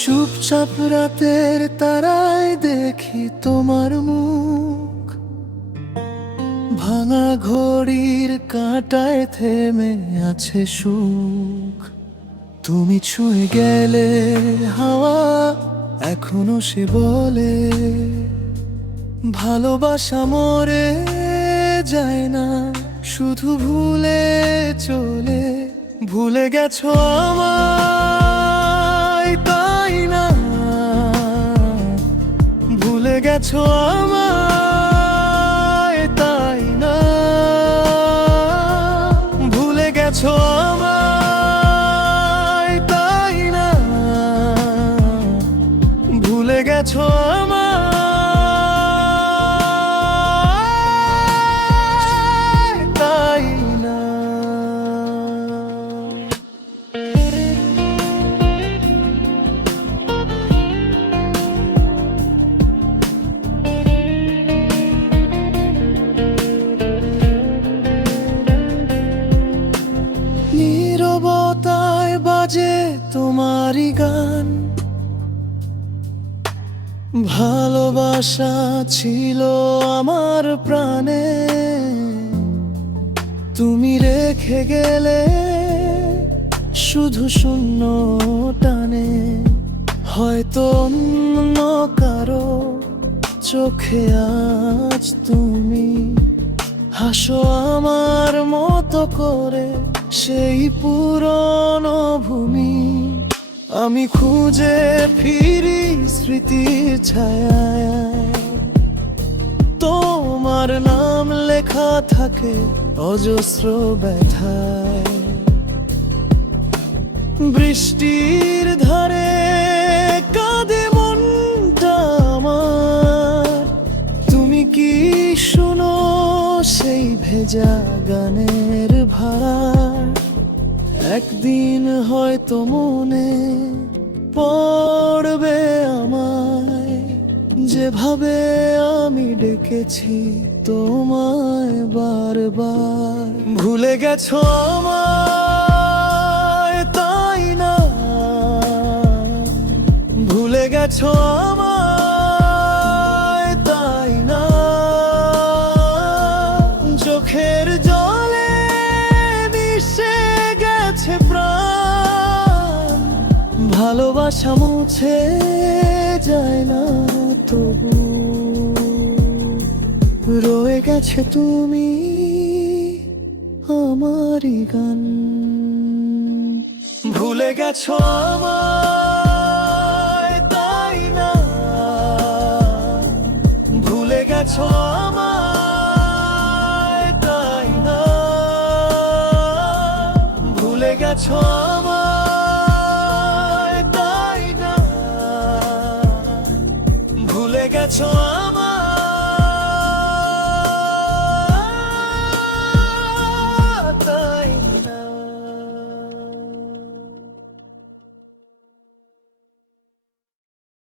চুপচাপ রাতের তারায় দেখি তোমার মুখ, ভাঙা ঘড়ির কাঁটায় থেমে আছে সুখ। তুমি ছুঁয়ে গেলে হাওয়া এখনো সে বলে, ভালোবাসা মরে যায় না, শুধু ভুলে চলে। ভুলে গেছো আমায় তাই না, ভুলে গেছো আমায় তাই না, ভুলে গেছো আমায় তাই না, ভুলে গেছো আমায় তাই না। নীরবতায় বাজে তোমারই গান, ভালোবাসা ছিল আমার প্রাণে, তুমি রেখে গেলে শুধু শূন্য টানে। হয়তো অন্য কারো চোখে আজ তুমি হাসো আমার মতো করে সেই পুরনো ভূমি। আমি খুঁজে ফিরি স্মৃতির ছায়ায়, তোমার নাম লেখা থাকে অজস্র ব্যথায়। বৃষ্টির ধারে কাঁদে মনটা আমার, তুমি কি শুনো সেই ভেজা গানের ভাড়া? একদিন হয়তো মনে পড়বে আমায়, যেভাবে আমি ডেকেছি তোমায় বারবার। ভুলে গেছো আমায় তাই না, ভুলে গেছো আমায় তাই না, চোখের জলে মিশে গেছে প্রাণ। ভালোবাসা মুছে যায় না তবু, রয়ে গেছে তুমি আমারই গান। ভুলে গেছো আমায় তাই না, ভুলে গেছো আমায় তাই না, ভুলে গেছো আমায় তাই না, ভুলে গেছো।